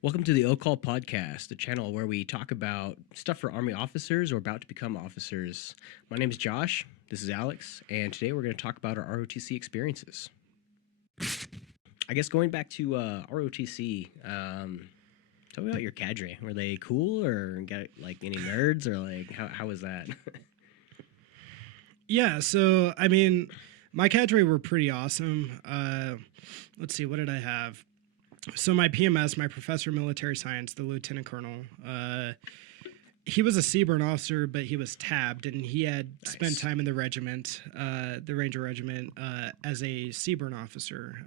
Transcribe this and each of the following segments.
Welcome to the O Call Podcast, the channel where we talk about stuff for Army officers or about to become officers. My name is Josh. This is Alex, and today we're going to talk about our ROTC experiences. I guess going back to ROTC, tell me about your cadre. Were they cool, or got like any nerds, or like how was that? Yeah, so I mean, my cadre were pretty awesome. Let's see, what did I have? So my PMS, my professor of military science, the lieutenant colonel, he was a Seaburn officer, but he was tabbed, and he had spent time in the regiment, the Ranger Regiment, as a Seaburn officer,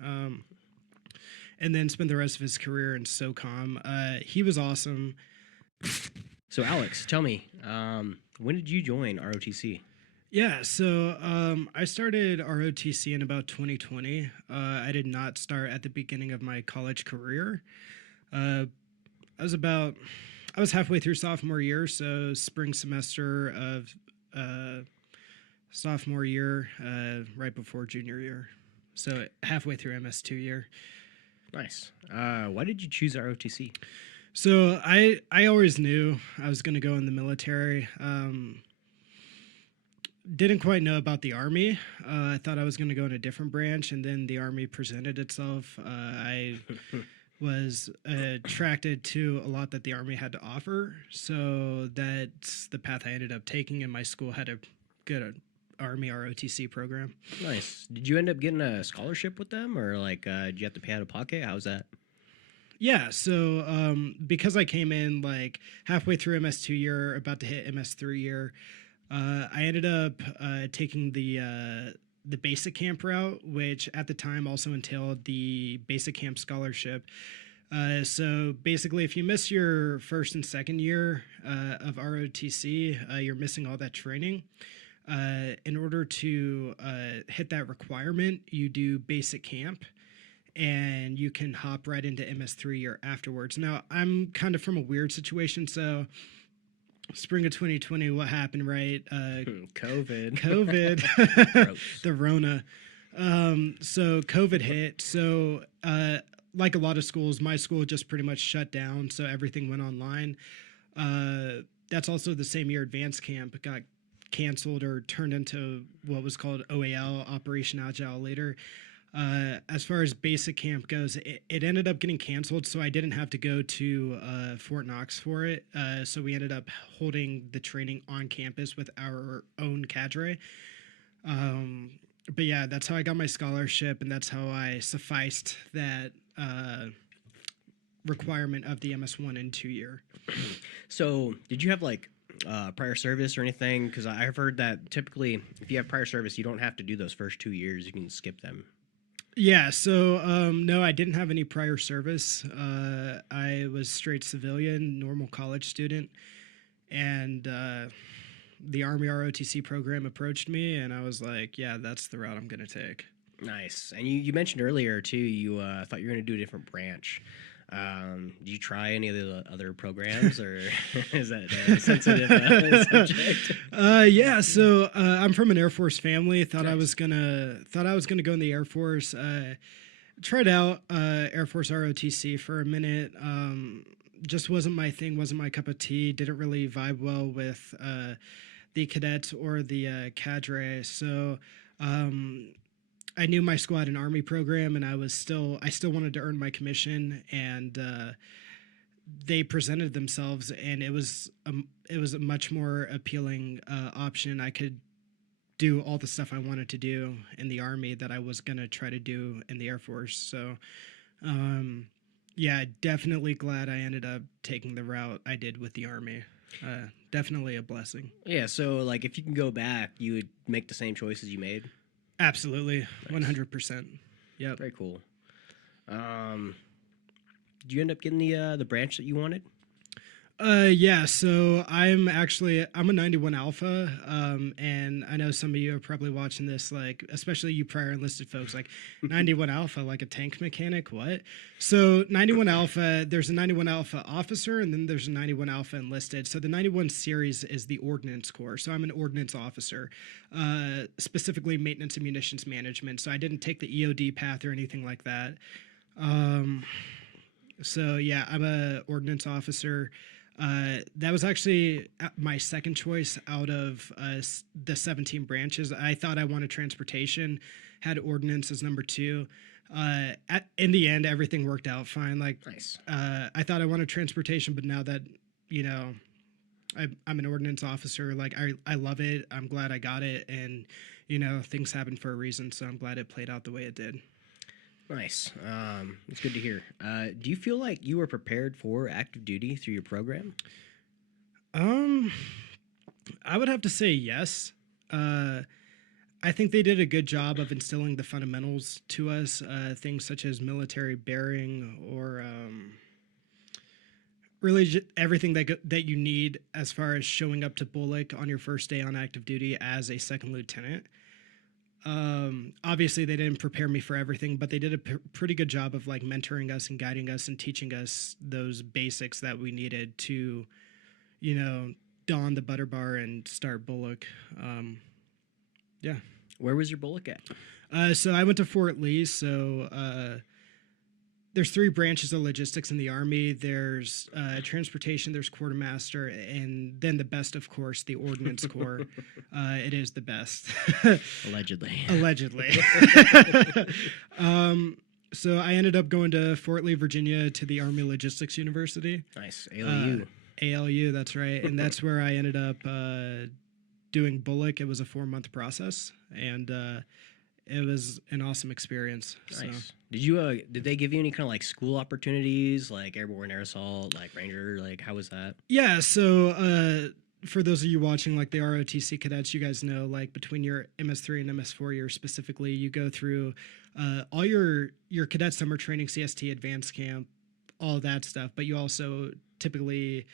and then spent the rest of his career in SOCOM. He was awesome. So Alex, tell me, when did you join ROTC? Yeah, so I started ROTC in about 2020. I did not start at the beginning of my college career. I was halfway through sophomore year, so spring semester of sophomore year, right before junior year. So halfway through MS2 year. Nice. Why did you choose ROTC? So I always knew I was going to go in the military. Didn't quite know about the Army. I thought I was going to go in a different branch, and then the Army presented itself. I was attracted to a lot that the Army had to offer, so that's the path I ended up taking, and my school had a good Army ROTC program. Nice. Did you end up getting a scholarship with them, or like did you have to pay out of pocket? How was that? Yeah, so because I came in like halfway through MS2 year, about to hit MS3 year, I ended up taking the basic camp route, which at the time also entailed the basic camp scholarship. So basically, if you miss your first and second year of ROTC, you're missing all that training. In order to hit that requirement, you do basic camp, and you can hop right into MS3 year afterwards. Now, I'm kind of from a weird situation, so spring of 2020, what happened, right? COVID. The Rona. So COVID hit. So like a lot of schools, my school just pretty much shut down, so everything went online. That's also the same year advanced camp got canceled or turned into what was called OAL, Operation Agile later. As far as basic camp goes, it ended up getting canceled, so I didn't have to go to Fort Knox for it. So we ended up holding the training on campus with our own cadre. But yeah, that's how I got my scholarship, and that's how I sufficed that requirement of the MS1 and 2 year. So, did you have like prior service or anything? Because I've heard that typically, if you have prior service, you don't have to do those first 2 years. You can skip them. Yeah, so no, I didn't have any prior service. I was straight civilian, normal college student, and the Army ROTC program approached me, and I was like, yeah, that's the route I'm going to take. Nice. And you mentioned earlier, too, you thought you were going to do a different branch. Did you try any of the other programs, or is that a sensitive subject? Yeah, so I'm from an Air Force family. Thought Nice. I was gonna go in the Air Force. Tried out Air Force ROTC for a minute. Just wasn't my thing. Wasn't my cup of tea. Didn't really vibe well with the cadets or the cadre. So. I knew my school had an Army program, and I still wanted to earn my commission, and they presented themselves, and it was a much more appealing option. I could do all the stuff I wanted to do in the Army that I was gonna try to do in the Air Force. So, yeah, definitely glad I ended up taking the route I did with the Army. Definitely a blessing. Yeah, so like if you can go back, you would make the same choices you made? Absolutely, 100%. Yep. Very cool. Did you end up getting the branch that you wanted? Yeah, so I'm a 91 Alpha, and I know some of you are probably watching this, like, especially you prior enlisted folks, like 91 Alpha, like a tank mechanic, what? So 91 Alpha, there's a 91 Alpha officer, and then there's a 91 Alpha enlisted. So the 91 series is the Ordnance Corps. So I'm an Ordnance officer, specifically maintenance and munitions management. So I didn't take the EOD path or anything like that. So yeah, I'm a ordnance officer. That was actually my second choice out of the 17 branches. I thought I wanted transportation, had ordnance as number two. In the end, everything worked out fine. Like, Nice. I thought I wanted transportation, but now that you know, I'm an ordnance officer. Like, I love it. I'm glad I got it, and things happen for a reason. So I'm glad it played out the way it did. Nice. It's good to hear. Do you feel like you were prepared for active duty through your program? Um, I would have to say yes. I think they did a good job of instilling the fundamentals to us, things such as military bearing or really everything that you need as far as showing up to Bullock on your first day on active duty as a second lieutenant. Obviously, they didn't prepare me for everything, but they did a pretty good job of like mentoring us and guiding us and teaching us those basics that we needed to, don the butter bar and start Bullock. Yeah. Where was your Bullock at? So I went to Fort Lee. So there's three branches of logistics in the Army. There's transportation, there's quartermaster, and then the best, of course, the Ordnance Corps. It is the best. Allegedly. Allegedly. So I ended up going to Fort Lee, Virginia, to the Army Logistics University. Nice. ALU. ALU, that's right. And that's where I ended up doing Bullock. It was a 4-month process, and it was an awesome experience. Nice. So. Did they give you any kind of like school opportunities, like airborne, air assault, like Ranger? Like, how was that? Yeah. So for those of you watching, like the ROTC cadets, you guys know, like between your MS3 and MS4 year specifically, you go through all your cadet summer training, CST, advanced camp, all of that stuff. But you also typically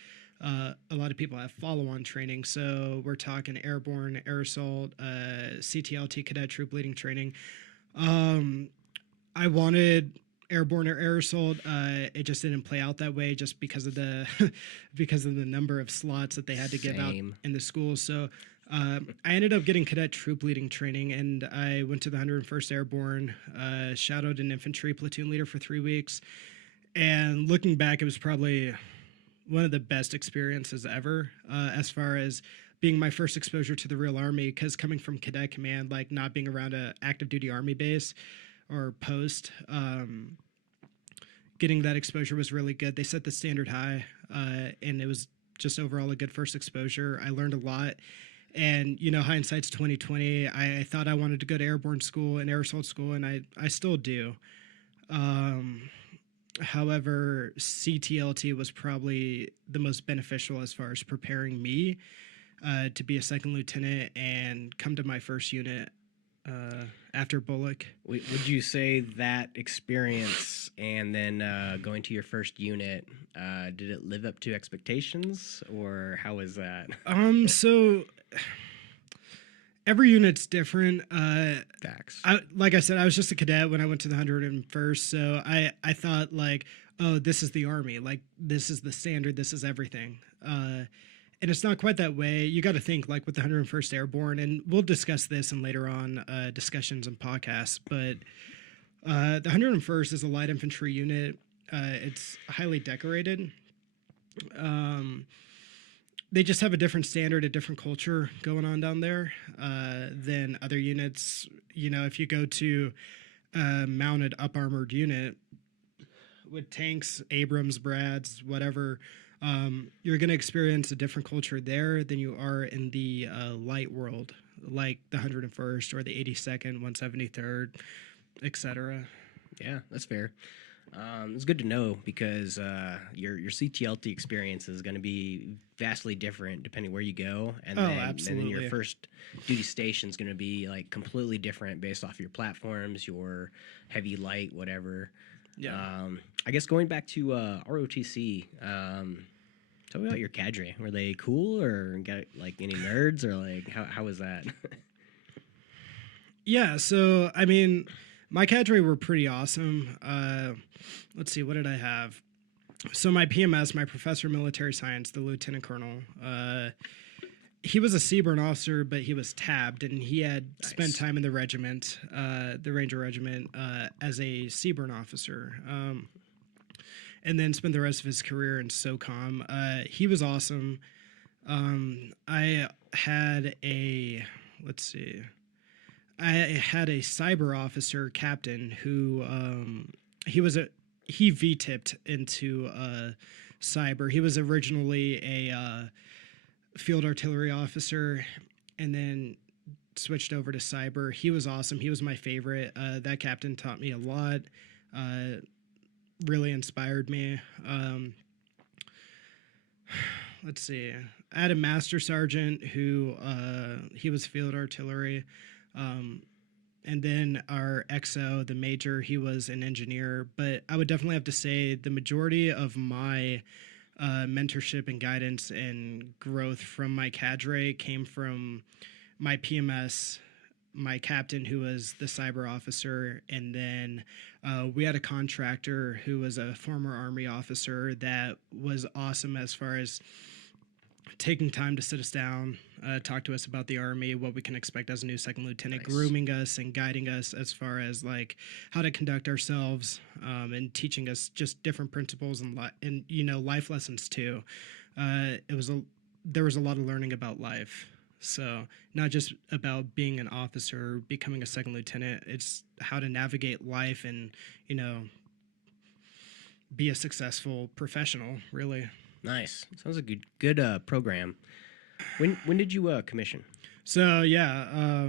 a lot of people have follow-on training. So we're talking airborne, air assault, CTLT, cadet troop leading training. I wanted airborne or air assault. It just didn't play out that way, just because of the because of the number of slots that they had to give out in the school. So I ended up getting cadet troop leading training, and I went to the 101st Airborne, shadowed an infantry platoon leader for 3 weeks. And looking back, it was probably one of the best experiences ever, as far as being my first exposure to the real Army, because coming from cadet command, like not being around a active duty Army base or post, getting that exposure was really good. They set the standard high, and it was just overall a good first exposure. I learned a lot, and hindsight's 2020. I thought I wanted to go to airborne school and air assault school, and I still do. However, CTLT was probably the most beneficial as far as preparing me to be a second lieutenant and come to my first unit after Bullock. Would you say that experience and then going to your first unit, did it live up to expectations, or how was that? So every unit's different. Facts. Like I said, I was just a cadet when I went to the 101st, so I thought like, oh, this is the Army. Like, this is the standard. This is everything. And it's not quite that way. You got to think like with the 101st Airborne, and we'll discuss this in later on discussions and podcasts, but the 101st is a light infantry unit. It's highly decorated. They just have a different standard, a different culture going on down there than other units. If you go to a mounted up armored unit with tanks, Abrams, Brads, whatever, you're going to experience a different culture there than you are in the light world, like the 101st or the 82nd, 173rd, etc. Yeah, that's fair. It's good to know, because your CTLT experience is going to be vastly different depending where you go, and then your first duty station is going to be like completely different based off your platforms, your heavy, light, whatever. Yeah. I guess going back to ROTC, tell me about your cadre. Were they cool, or got like any nerds, or like how was that? Yeah. So I mean, my cadre were pretty awesome. Let's see, what did I have? So my PMS, my professor of military science, the lieutenant colonel, he was a Seaburn officer, but he was tabbed, and he had spent time in the regiment, the Ranger Regiment, as a Seaburn officer. and then spent the rest of his career in SOCOM. He was awesome. I had a let's see. I had a cyber officer captain who he V-tipped into cyber. He was originally a field artillery officer, and then switched over to cyber. He was awesome. He was my favorite. That captain taught me a lot. Really inspired me. Let's see. I had a master sergeant who he was field artillery. And then our XO, the major, he was an engineer. But I would definitely have to say the majority of my mentorship and guidance and growth from my cadre came from my PMS, my captain, who was the cyber officer, and then we had a contractor who was a former Army officer that was awesome as far as taking time to sit us down, talk to us about the Army, what we can expect as a new second lieutenant, Nice. grooming us and guiding us as far as like how to conduct ourselves, and teaching us just different principles and life lessons too. There was a lot of learning about life. So not just about being an officer, becoming a second lieutenant, it's how to navigate life and, be a successful professional, really. Nice. Sounds like a good program. When did you commission? So yeah,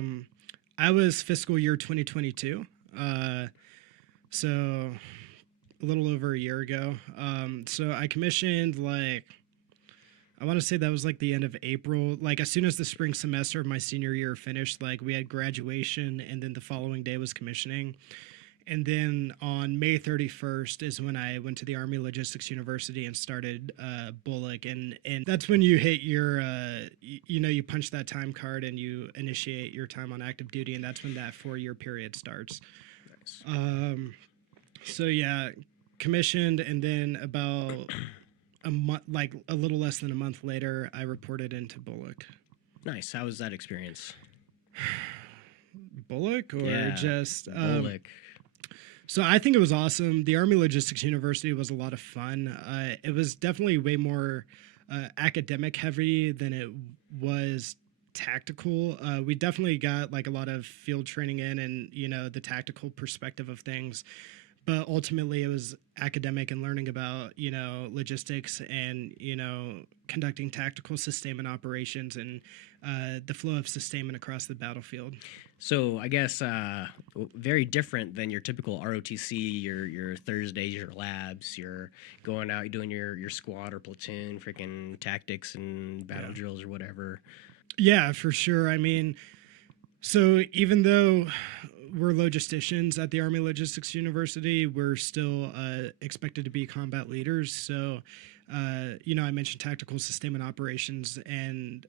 I was fiscal year 2022. So a little over a year ago. So I commissioned I want to say that was like the end of April. Like as soon as the spring semester of my senior year finished, like we had graduation and then the following day was commissioning. And then on May 31st is when I went to the Army Logistics University and started Bullock. And that's when you hit your, you punch that time card and you initiate your time on active duty. And that's when that 4-year period starts. Nice. So yeah, commissioned, and then about a month, like a little less than a month later, I reported into Bullock. Nice. How was that experience? Bullock or Yeah, just Bullock. So I think it was awesome. The Army Logistics University was a lot of fun. It was definitely way more academic heavy than it was tactical. We definitely got like a lot of field training in and, the tactical perspective of things. But ultimately, it was academic and learning about, logistics and, conducting tactical sustainment operations and the flow of sustainment across the battlefield. So I guess very different than your typical ROTC, your Thursdays, your labs, you're going out, you're doing your squad or platoon, freaking tactics and battle drills or whatever. Yeah, for sure. I mean, so even though we're logisticians at the Army Logistics University, we're still expected to be combat leaders. So, I mentioned tactical sustainment operations, and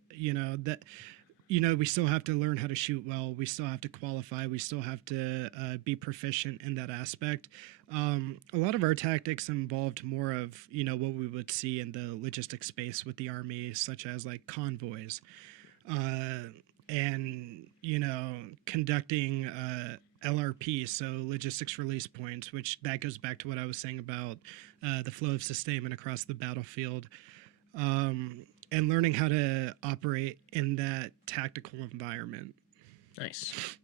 we still have to learn how to shoot well. We still have to qualify. We still have to be proficient in that aspect. A lot of our tactics involved more of, what we would see in the logistics space with the Army, such as like convoys, and, conducting LRP, so logistics release points, which that goes back to what I was saying about the flow of sustainment across the battlefield. And learning how to operate in that tactical environment. Nice.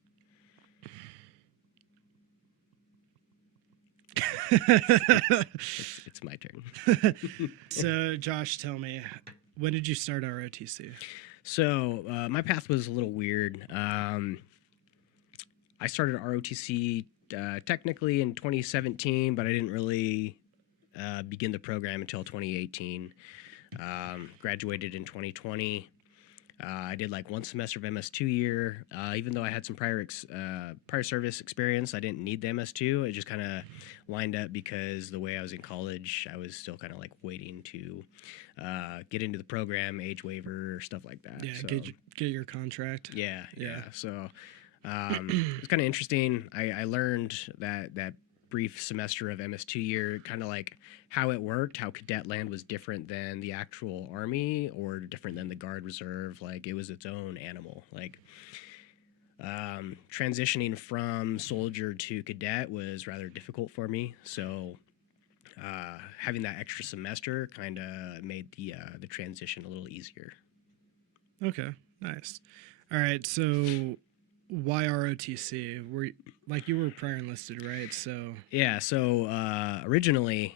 It's my turn. So, Josh, tell me, when did you start ROTC? So my path was a little weird. I started ROTC technically in 2017, but I didn't really begin the program until 2018. Graduated in 2020. I did like one semester of MS2 year. Even though I had some prior service experience, I didn't need the MS2. It just kind of lined up because the way I was in college, I was still kind of like waiting to get into the program, age waiver, stuff like that. Yeah, so, get your contract. Yeah. So it's kind of interesting. I learned that brief semester of MS2 year, kind of like how it worked, how cadet land was different than the actual Army or different than the Guard Reserve. Like it was its own animal. Like transitioning from soldier to cadet was rather difficult for me. So having that extra semester kind of made the transition a little easier. Okay, nice. All right, so why ROTC? You were prior enlisted, right? So Yeah. So originally,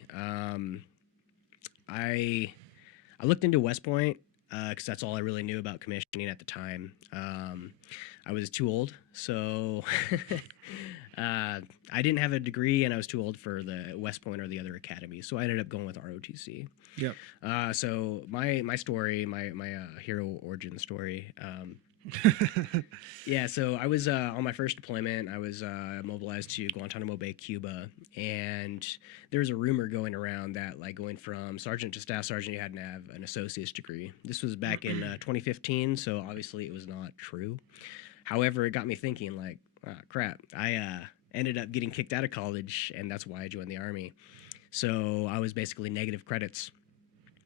I looked into West Point because that's all I really knew about commissioning at the time. I was too old, so I didn't have a degree, and I was too old for the West Point or the other academy. So I ended up going with ROTC. yep. So my story, my hero origin story. Yeah, so I was on my first deployment. I was mobilized to Guantanamo Bay, Cuba, and there was a rumor going around that, like, going from sergeant to staff sergeant, you had to have an associate's degree. This was back in 2015, so obviously it was not true. However, it got me thinking, like, crap. I ended up getting kicked out of college, and that's why I joined the Army. So I was basically negative credits.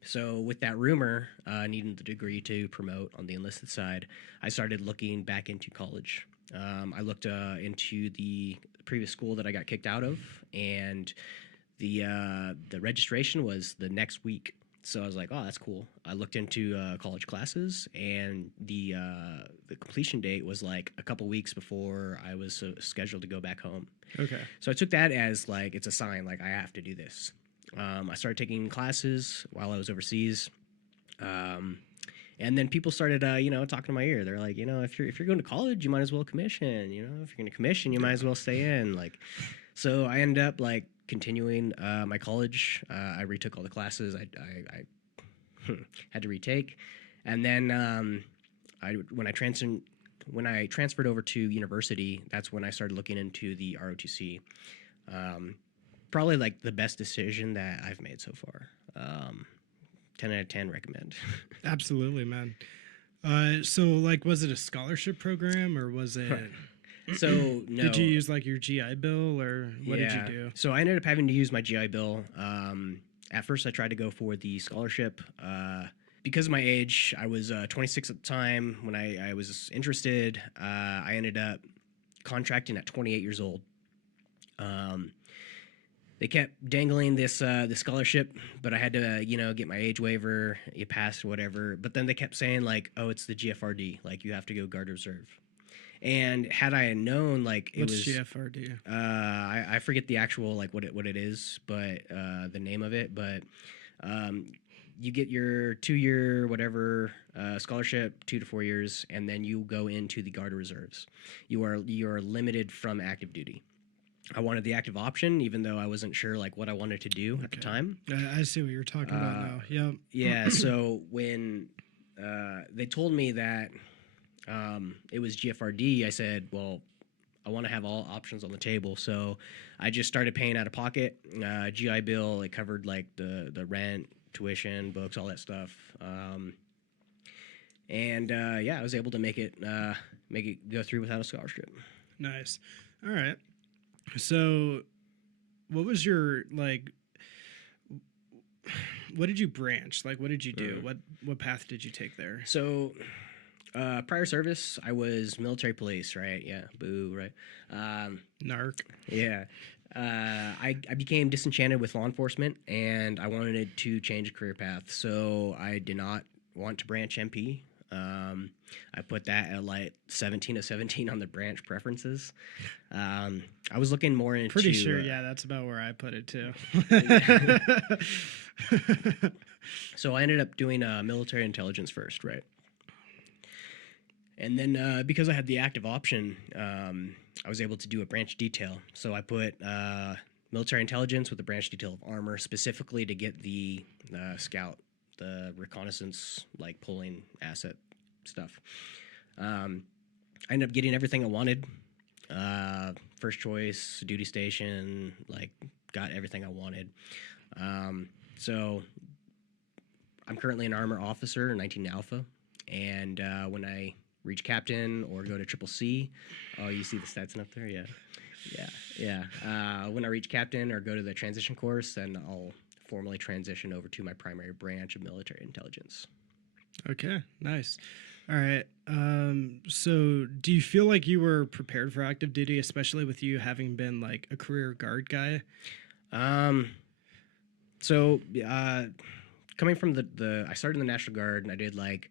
So with that rumor, needing the degree to promote on the enlisted side, I started looking back into college. I looked into the previous school that I got kicked out of, and the registration was the next week. So I was like, oh, that's cool. I looked into college classes, and the completion date was like a couple weeks before I was scheduled to go back home. Okay. So I took that as, like, it's a sign, like, I have to do this. I started taking classes while I was overseas, and then people started, talking to my ear. They're like, if you're going to college, you might as well commission. If you're going to commission, you might as well stay in. Like, so I ended up, like, continuing my college. I retook all the classes I had to retake, and then when I transferred over to university, that's when I started looking into the ROTC. Probably, like, the best decision that I've made so far. 10 out of 10 recommend. Absolutely, man. So, like, was it a scholarship program or was it? So, no. Did you use, like, your GI Bill or what did you do? So I ended up having to use my GI Bill. At first, I tried to go for the scholarship. Because of my age, I was 26 at the time when I was interested. I ended up contracting at 28 years old. They kept dangling this scholarship, but I had to, get my age waiver. You passed, whatever. But then they kept saying, like, oh, it's the GFRD. Like, you have to go Guard Reserve. And had I known, like, it What's was GFRD? I forget the actual, like, what it is, but the name of it. But you get your 2-year whatever scholarship, 2 to 4 years, and then you go into the Guard Reserves. You are limited from active duty. I wanted the active option, even though I wasn't sure, like, what I wanted to do at the time. I see what you're talking about now. Yep. Yeah. So when they told me that it was GFRD, I said, well, I want to have all options on the table. So I just started paying out of pocket. GI Bill, it covered, like, the rent, tuition, books, all that stuff. I was able to make it go through without a scholarship. Nice. All right. So, what was your, like? What did you branch? Like, what did you do? What path did you take there? So, prior service, I was military police, right? Yeah, boo, right? Narc. Yeah. I became disenchanted with law enforcement, and I wanted to change a career path. So I did not want to branch MP. I put that at, like, 17 of 17 on the branch preferences. I was looking more into... Pretty sure, yeah, that's about where I put it, too. So I ended up doing military intelligence first, right? And then because I had the active option, I was able to do a branch detail. So I put military intelligence with a branch detail of armor, specifically to get the scout, the reconnaissance, like, pulling asset stuff. I ended up getting everything I wanted. First choice, duty station, like, got everything I wanted. So I'm currently an armor officer, 19 Alpha, and when I reach captain or go to triple C, oh, you see the stats up there? Yeah. When I reach captain or go to the transition course, then I'll formally transition over to my primary branch of military intelligence. Okay, nice. All right. So do you feel like you were prepared for active duty, especially with you having been, like, a career guard guy? So coming from I started in the National Guard and I did like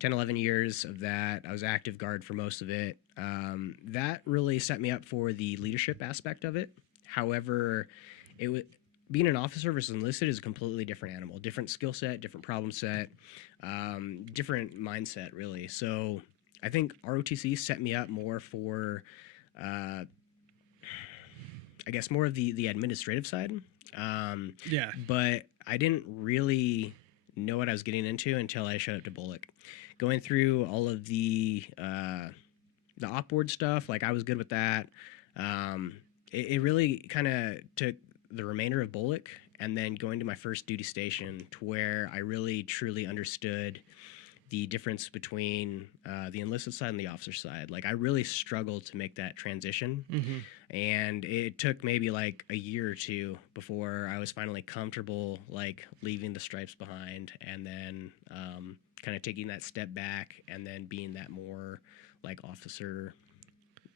10, 11 years of that. I was active guard for most of it. That really set me up for the leadership aspect of it. However, it was being an officer versus enlisted is a completely different animal, different skill set, different problem set, different mindset, really. So I think ROTC set me up more for, I guess, more of the administrative side. Yeah. But I didn't really know what I was getting into until I showed up to Bullock. Going through all of the op board stuff, like I was good with that. It really kind of took the remainder of Bullock and then going to my first duty station to where I really truly understood the difference between the enlisted side and the officer side. Like I really struggled to make that transition, and it took maybe like a year or two before I was finally comfortable like leaving the stripes behind and then kind of taking that step back and then being that more like officer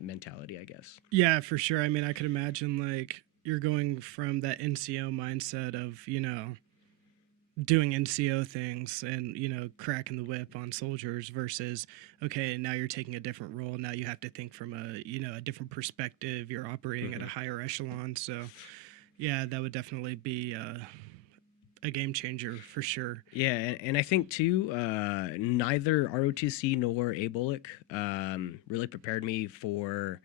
mentality, I guess. Yeah, for sure. I mean, I could imagine like you're going from that NCO mindset of, doing NCO things and, cracking the whip on soldiers versus, okay, now you're taking a different role. Now you have to think from a different perspective. You're operating at a higher echelon. So, yeah, that would definitely be a game changer for sure. Yeah, and I think too, neither ROTC nor ABOLIC really prepared me for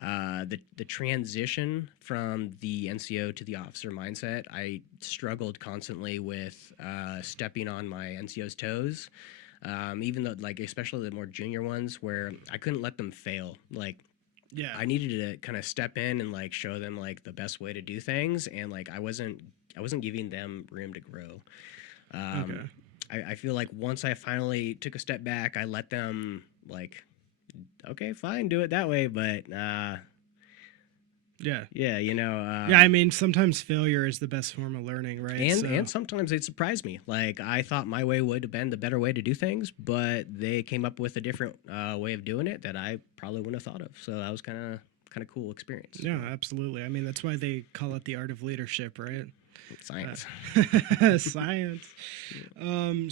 the transition from the NCO to the officer mindset. I struggled constantly with stepping on my NCO's toes, even though, like, especially the more junior ones, where I couldn't let them fail. Like, Yeah, I needed to kind of step in and like show them like the best way to do things, and like I wasn't giving them room to grow. Okay. I feel like once I finally took a step back, I let them like, okay, fine, do it that way, but Yeah. yeah, Yeah, I mean, sometimes failure is the best form of learning, right? and sometimes they surprised me. Like I thought my way would have been the better way to do things, but they came up with a different way of doing it that I probably wouldn't have thought of. So that was kind of cool experience. Yeah, absolutely. I mean, that's why they call it the art of leadership, right? Science. Science.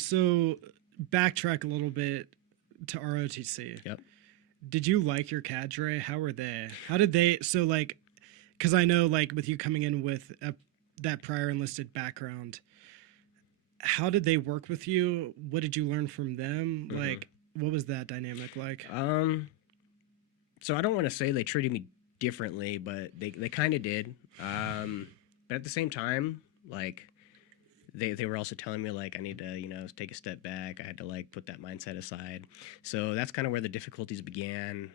So backtrack a little bit to ROTC. Yep. Did you like your cadre? How were they? How did they? So like, because I know like with you coming in with that prior enlisted background, how did they work with you? What did you learn from them? Like, what was that dynamic like? So I don't want to say they treated me differently, but they kind of did. But at the same time, like they were also telling me like I need to take a step back. I had to like put that mindset aside. So that's kind of where the difficulties began,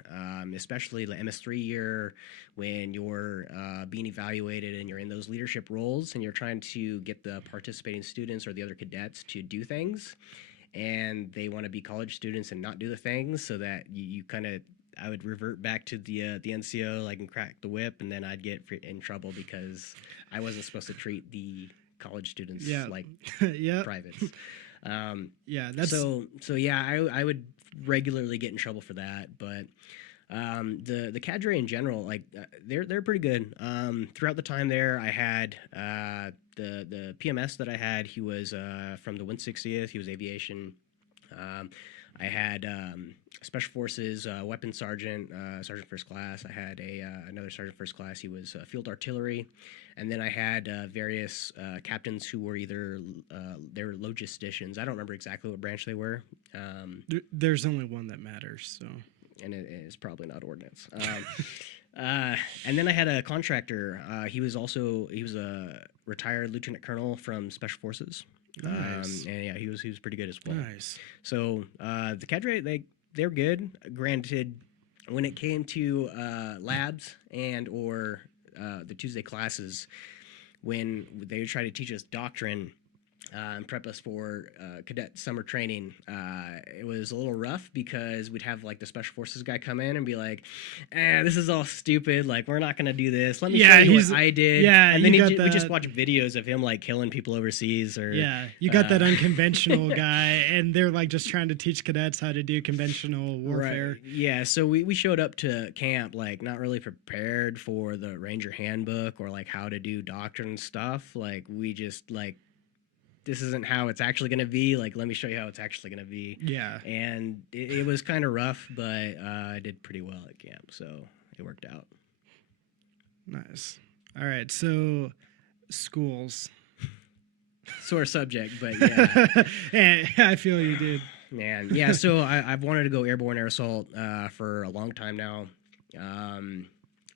especially the MS3 year when you're being evaluated and you're in those leadership roles and you're trying to get the participating students or the other cadets to do things, and they want to be college students and not do the things, so that you kind of I would revert back to the NCO like and crack the whip, and then I'd get in trouble because I wasn't supposed to treat the college students like privates. Yeah, that's so yeah, I would regularly get in trouble for that, but the cadre in general, like they're pretty good. Throughout the time there, I had the PMS that I had. He was from the 160th. He was aviation. I had Special Forces weapons sergeant, sergeant first class. I had another sergeant first class. He was field artillery, and then I had various captains who were either they were logisticians. I don't remember exactly what branch they were. there's only one that matters, so. And it is probably not ordnance. And then I had a contractor. He was a retired lieutenant colonel from Special Forces. Nice. And yeah, he was pretty good as well. Nice. So the cadre, they're good. Granted, when it came to labs and or the Tuesday classes, when they would try to teach us doctrine, and prep us for cadet summer training. It was a little rough because we'd have like the special forces guy come in and be like, this is all stupid. Like, we're not going to do this. Let me show you what I did. Yeah, and then we just watch videos of him like killing people overseas. Or you got that unconventional guy, and they're like just trying to teach cadets how to do conventional warfare. Right. Yeah, so we showed up to camp like not really prepared for the Ranger handbook or like how to do doctrine stuff. Like, we just like, this isn't how it's actually going to be. Like, let me show you how it's actually going to be. Yeah. And it was kind of rough, but I did pretty well at camp, so it worked out. Nice. All right, so schools. Sore subject, but yeah. Yeah, I feel you, dude. Man, yeah, so I've wanted to go airborne air assault for a long time now.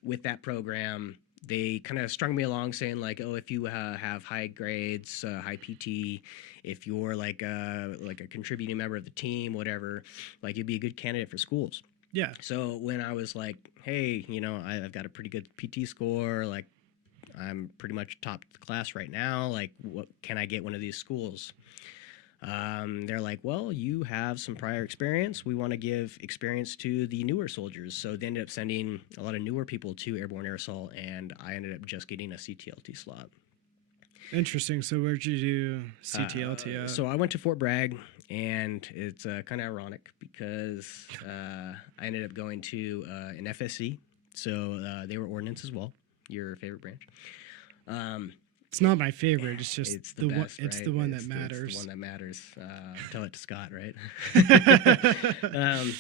With that program, they kind of strung me along saying like, oh, if you have high grades, high PT, if you're like a contributing member of the team, whatever, like you'd be a good candidate for schools. Yeah. So when I was like, hey, I've got a pretty good PT score, like I'm pretty much top of the class right now, like what can I get one of these schools? They're like, well, you have some prior experience. We want to give experience to the newer soldiers. So they ended up sending a lot of newer people to airborne air assault, and I ended up just getting a CTLT slot. Interesting. So where'd you do CTLT at? So I went to Fort Bragg, and it's kind of ironic because I ended up going to an FSC. So they were ordnance as well, your favorite branch. It's not my favorite. It's just it's the best, one. It's right? the one It's that matters. It's the one that matters. Tell it to Scott, right?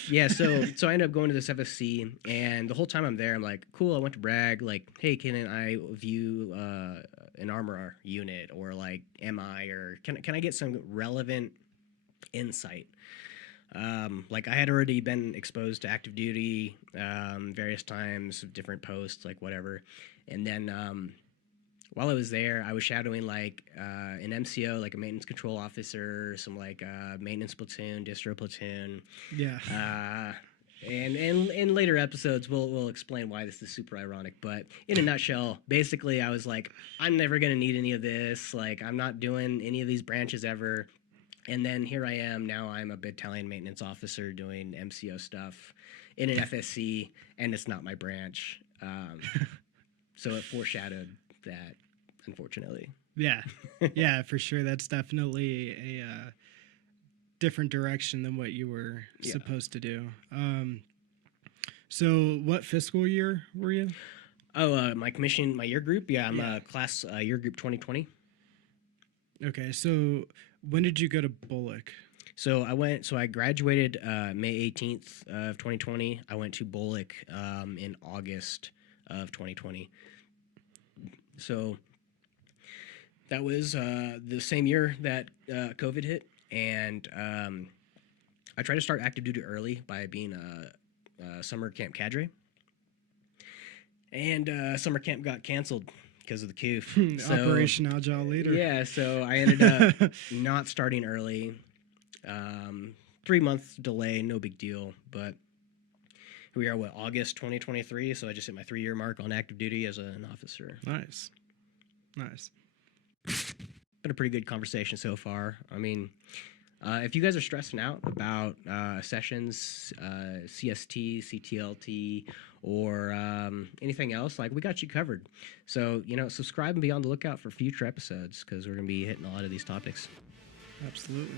Yeah. So I ended up going to this FSC, and the whole time I'm there, I'm like, cool. I went to Bragg. Like, hey, can I view an armor unit, or like, am I, or can I get some relevant insight? Like, I had already been exposed to active duty various times, different posts, like whatever, and then. While I was there, I was shadowing like an MCO, like a maintenance control officer, some like maintenance platoon, distro platoon. Yeah. And in later episodes, we'll explain why this is super ironic. But in a nutshell, basically, I was like, I'm never gonna need any of this. Like, I'm not doing any of these branches ever. And then here I am. Now I'm a battalion maintenance officer doing MCO stuff in an FSC, and it's not my branch. So it foreshadowed that, unfortunately. Yeah. Yeah, for sure. That's definitely a different direction than what you were supposed to do. So what fiscal year were you? Oh, my commission, my year group? Yeah, I'm class year group 2020. Okay, so when did you go to Bullock? So I graduated May 18th of 2020. I went to Bullock in August of 2020. So that was the same year that COVID hit, and I tried to start active duty early by being a summer camp cadre, and summer camp got canceled because of the coup. Operation Agile Leader. Yeah, so I ended up not starting early. 3-month delay, no big deal, but we are, August 2023, so I just hit my 3-year mark on active duty as an officer. Nice. Been a pretty good conversation so far. I mean, if you guys are stressing out about sessions, CST, CTLT, or anything else, like, we got you covered. So, subscribe and be on the lookout for future episodes, because we're going to be hitting a lot of these topics. Absolutely.